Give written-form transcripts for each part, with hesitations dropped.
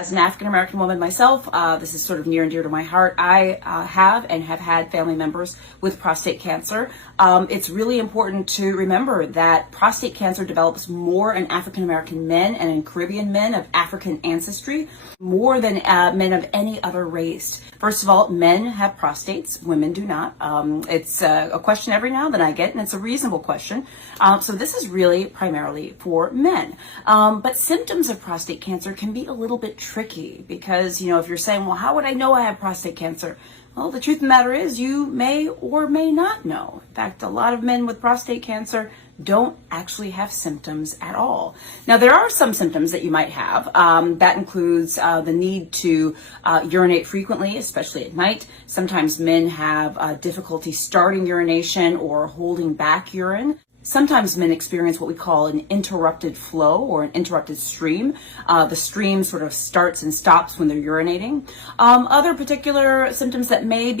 As an African-American woman myself, this is sort of near and dear to my heart. I have and have had family members with prostate cancer. It's really important to remember that prostate cancer develops more in African-American men and in Caribbean men of African ancestry, more than men of any other race. First of all, men have prostates, women do not. It's a question every now and then I get, and it's a reasonable question. So this is really primarily for men. But symptoms of prostate cancer can be a little bit tricky because, if you're saying, well, how would I know I have prostate cancer? Well, the truth of the matter is you may or may not know. In fact, a lot of men with prostate cancer don't actually have symptoms at all. Now, there are some symptoms that you might have. That includes the need to urinate frequently, especially at night. Sometimes men have difficulty starting urination or holding back urine. Sometimes men experience what we call an interrupted flow or an interrupted stream. The stream sort of starts and stops when they're urinating. Other particular symptoms that may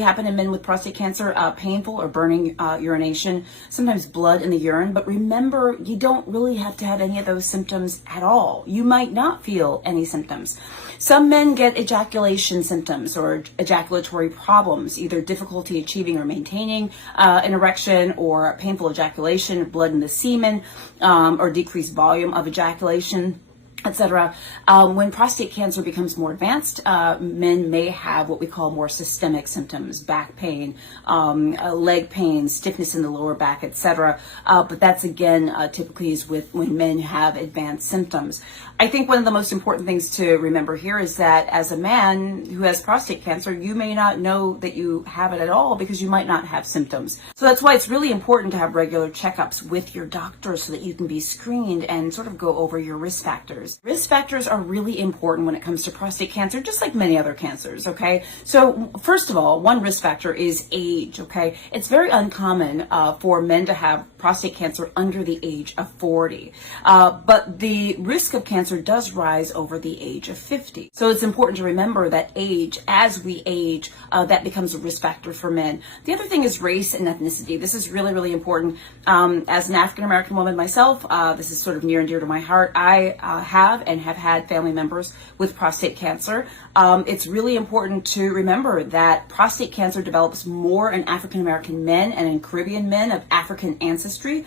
happen in men with prostate cancer, painful or burning urination, sometimes blood in the urine. But remember, you don't really have to have any of those symptoms at all. You might not feel any symptoms. Some men get ejaculation symptoms or ejaculatory problems, either difficulty achieving or maintaining an erection or painful ejaculation, blood in the semen, or decreased volume of ejaculation, etc. When prostate cancer becomes more advanced, men may have what we call more systemic symptoms, back pain, leg pain, stiffness in the lower back, etc. But that's again typically is when men have advanced symptoms. I think one of the most important things to remember here is that as a man who has prostate cancer, you may not know that you have it at all because you might not have symptoms. So that's why it's really important to have regular checkups with your doctor so that you can be screened and sort of go over your risk factors. Risk factors are really important when it comes to prostate cancer, just like many other cancers, okay? So first of all, one risk factor is age, okay? It's very uncommon for men to have prostate cancer under the age of 40. But the risk of cancer does rise over the age of 50. So it's important to remember that age, as we age, that becomes a risk factor for men. The other thing is race and ethnicity. This is really, really important. As an African-American woman myself, this is sort of near and dear to my heart. I have and have had family members with prostate cancer. It's really important to remember that prostate cancer develops more in African-American men and in Caribbean men of African ancestry,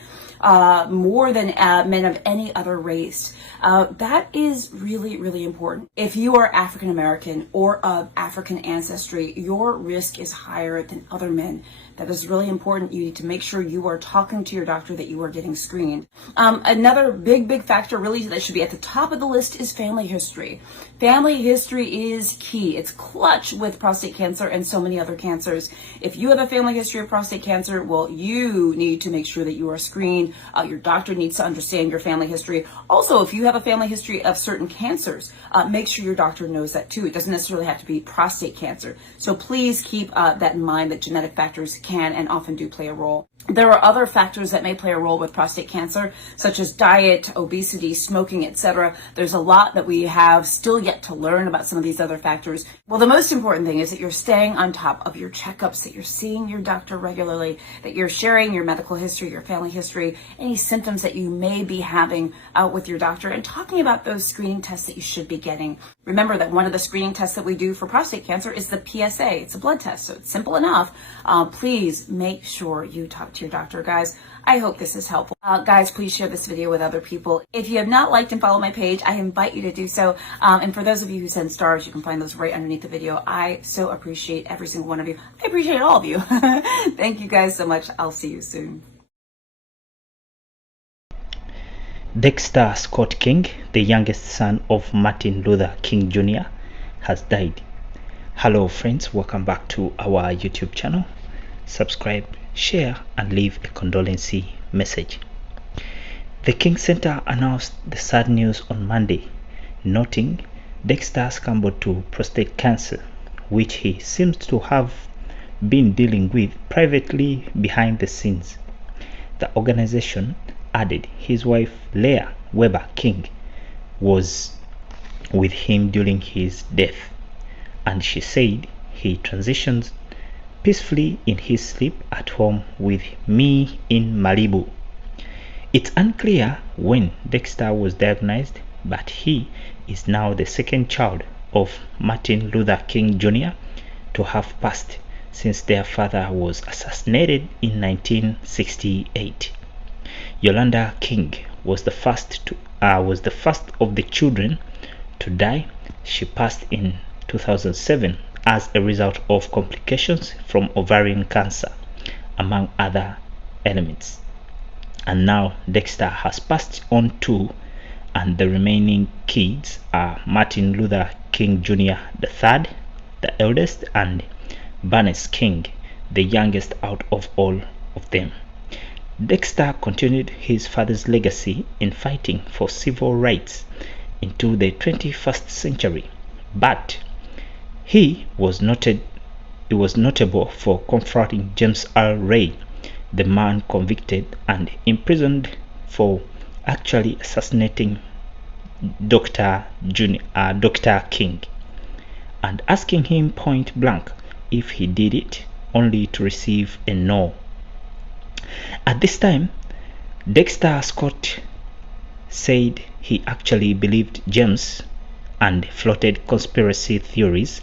more than men of any other race. That is really, really important. If you are African American or of African ancestry, your risk is higher than other men. That is really important. You need to make sure you are talking to your doctor, that you are getting screened. Another big factor really that should be at the top of the list is family history. Family history is key. It's clutch with prostate cancer and so many other cancers. If you have a family history of prostate cancer, well, you need to make sure that you are screened. Your doctor needs to understand your family history. Also, if you have a family history of certain cancers, make sure your doctor knows that too. It doesn't necessarily have to be prostate cancer. So please keep that in mind, that genetic factors can and often do play a role. There are other factors that may play a role with prostate cancer, such as diet, obesity, smoking, etc. There's a lot that we have still yet to learn about some of these other factors. Well, the most important thing is that you're staying on top of your checkups, that you're seeing your doctor regularly, that you're sharing your medical history, your family history, any symptoms that you may be having with your doctor, and talking about those screening tests that you should be getting. Remember that one of the screening tests that we do for prostate cancer is the PSA. It's a blood test, so it's simple enough. Please make sure you talk to your doctor, guys. I hope this is helpful. Guys, please share this video with other people. If you have not liked and followed my page, I invite you to do so. And for those of you who send stars, you can find those right underneath the video. I so appreciate every single one of you. I appreciate all of you. Thank you guys so much. I'll see you soon. Dexter Scott King, the youngest son of Martin Luther King Jr., has died. Hello friends, welcome back to our YouTube channel. Subscribe, share, and leave a condolence message. The King Center announced the sad news on Monday, noting Dexter succumbed to prostate cancer, which he seems to have been dealing with privately behind the scenes. The organization added his wife Leah Weber King was with him during his death, and she said he transitioned peacefully in his sleep at home with me in Malibu. It's unclear when Dexter was diagnosed, but he is now the second child of Martin Luther King Jr. to have passed since their father was assassinated in 1968. Yolanda King was the first of the children to die. She passed in 2007 as a result of complications from ovarian cancer, among other elements. And now Dexter has passed on too, and the remaining kids are Martin Luther King Jr. the third, the eldest, and Bernice King, the youngest out of all of them. Dexter continued his father's legacy in fighting for civil rights into the 21st century, but he was notable for confronting James R. Ray, the man convicted and imprisoned for actually assassinating Dr. King, and asking him point blank if he did it, only to receive a no. At this time, Dexter Scott said he actually believed James and floated conspiracy theories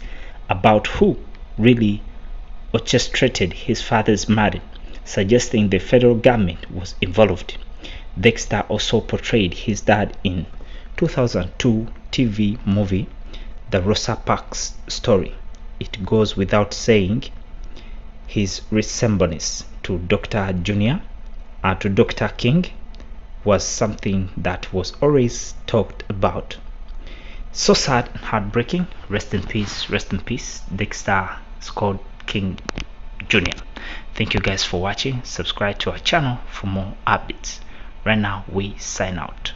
about who really orchestrated his father's murder, suggesting the federal government was involved. Dexter also portrayed his dad in 2002 TV movie The Rosa Parks Story. It goes without saying his resemblance to Dr. King was something that was always talked about. So sad and heartbreaking. Rest in peace, Dexter Scott King Jr. Thank you guys for watching. Subscribe to our channel for more updates. Right now we sign out.